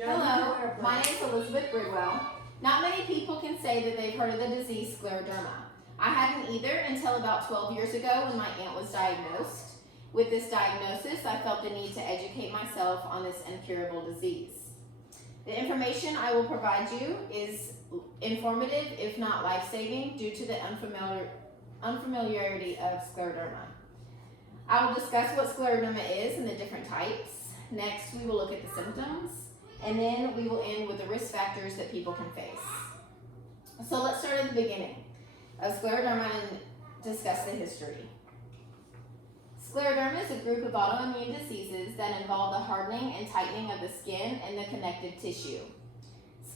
Hello, my name is Elizabeth Bridwell. Not many people can say that they've heard of the disease scleroderma. I hadn't either until about 12 years ago when my aunt was diagnosed. With this diagnosis, I felt the need to educate myself on this incurable disease. The information I will provide you is informative, if not life-saving, due to the unfamiliarity of scleroderma. I will discuss what scleroderma is and the different types. Next, we will look at the symptoms, and then we will end with the risk factors that people can face. So let's start at the beginning of scleroderma and discuss the history. Scleroderma is a group of autoimmune diseases that involve the hardening and tightening of the skin and the connective tissue.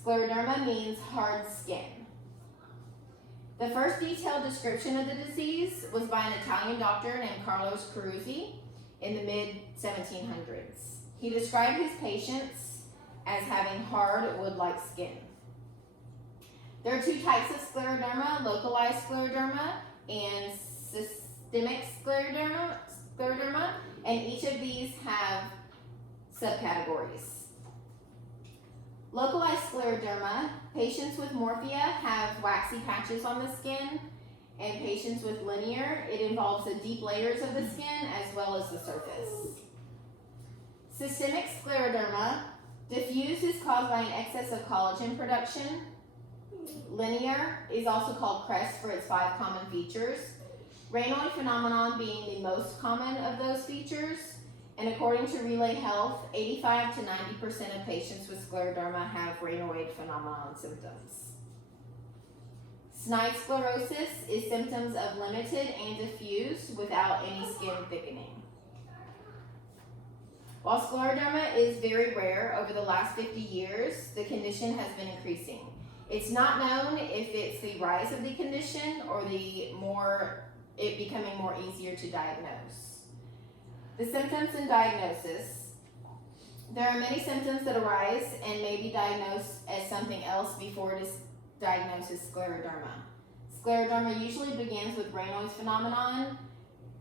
Scleroderma means hard skin. The first detailed description of the disease was by an Italian doctor named Carlos Peruzzi in the mid-1700s. He described his patients as having hard, wood-like skin. There are two types of scleroderma, localized scleroderma and systemic scleroderma, and each of these have subcategories. Localized scleroderma, patients with morphea have waxy patches on the skin, and patients with linear, it involves the deep layers of the skin as well as the surface. Systemic scleroderma, diffuse is caused by an excess of collagen production. Linear is also called crest for its 5 common features. Raynaud phenomenon being the most common of those features, and according to Relay Health, 85 to 90% of patients with scleroderma have Raynaud phenomenon symptoms. Snide sclerosis is symptoms of limited and diffuse without any skin thickening. While scleroderma is very rare, over the last 50 years, the condition has been increasing. It's not known if it's the rise of the condition or it becoming more easier to diagnose. The symptoms and diagnosis. There are many symptoms that arise and may be diagnosed as something else before it is diagnosed as scleroderma. Scleroderma usually begins with Raynaud's phenomenon.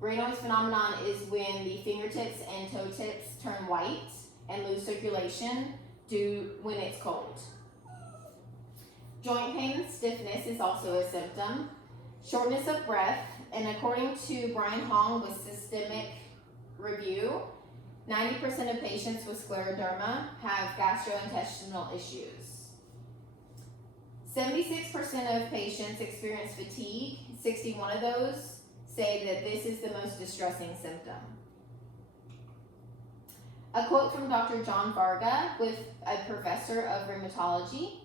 Raynaud's phenomenon is when the fingertips and toe tips turn white and lose circulation when it's cold. Joint pain and stiffness is also a symptom. Shortness of breath, and according to Brian Hong with Systemic Review, 90% of patients with scleroderma have gastrointestinal issues. 76% of patients experience fatigue. 61 of those say that this is the most distressing symptom. A quote from Dr. John Varga, with a professor of rheumatology.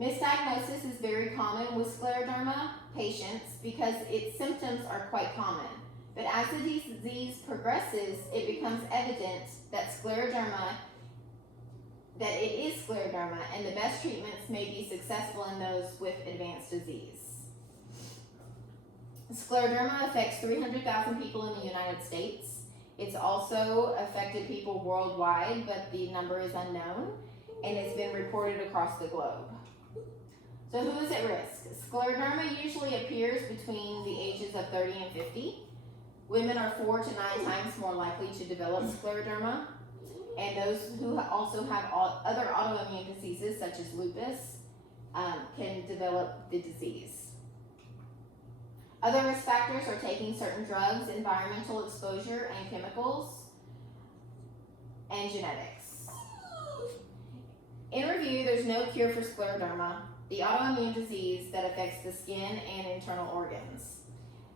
Misdiagnosis is very common with scleroderma patients because its symptoms are quite common. But as the disease progresses, it becomes evident that it is scleroderma, and the best treatments may be successful in those with advanced disease. Scleroderma affects 300,000 people in the United States. It's also affected people worldwide, but the number is unknown, and it's been reported across the globe. So who is at risk? Scleroderma usually appears between the ages of 30 and 50. Women are 4 to 9 times more likely to develop scleroderma, and those who also have other autoimmune diseases such as lupus can develop the disease. Other risk factors are taking certain drugs, environmental exposure and chemicals, and genetics. In review, there's no cure for scleroderma, the autoimmune disease that affects the skin and internal organs.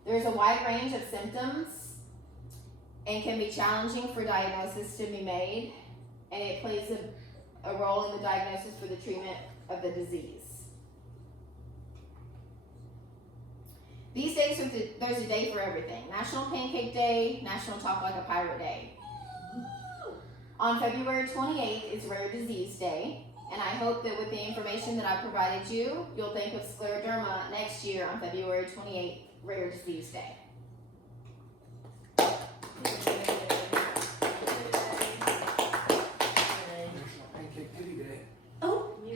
There's a wide range of symptoms and can be challenging for diagnosis to be made, and it plays a role in the diagnosis for the treatment of the disease. These days, there's a day for everything. National Pancake Day, National Talk Like a Pirate Day. On February 28th is Rare Disease Day, and I hope that with the information that I provided you, you'll think of scleroderma next year on February 28th, Rare Disease Day.